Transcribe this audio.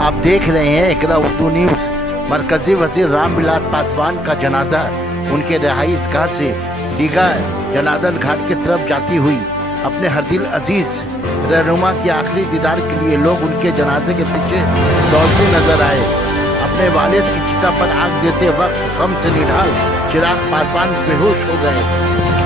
आप देख रहे हैं इकरा उर्दू न्यूज। मरकजी वजीर रामविलास पासवान का जनाजा उनके रिहाइश गाह से दीघा जनादल घाट की तरफ जाती हुई अपने हरदिल अजीज रहनुमा के आखिरी दीदार के लिए लोग उनके जनाजे के पीछे दौड़ते नजर आए। अपने वालिद की चिता पर आग देते वक्त गम से निढाल चिराग पासवान बेहोश हो गए।